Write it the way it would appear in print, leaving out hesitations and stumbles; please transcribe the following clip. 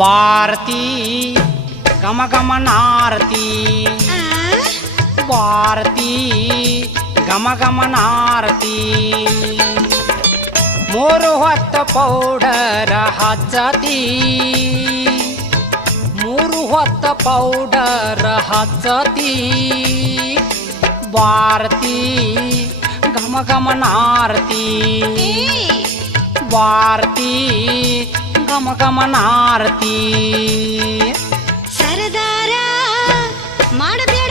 ಭಾರತಿ ಗಮ ಗಮನಾರತಿ ಭಾರತಿ ಗಮ ಗಮನಾರತಿ ಮೂರು ಹೊತ್ತ ಪೌಡರ ಹಚ್ಚತಿ ಮೂರು ಹೊತ್ತ ಪೌಡರ ಹಚ್ಚತಿ ಭಾರತಿ ಗಮ ಗಮನಾರತಿ ಭಾರತಿ ಗಮ ಗಮನಾರತಿ ಸರದಾರ ಮಾಡಬೇಡ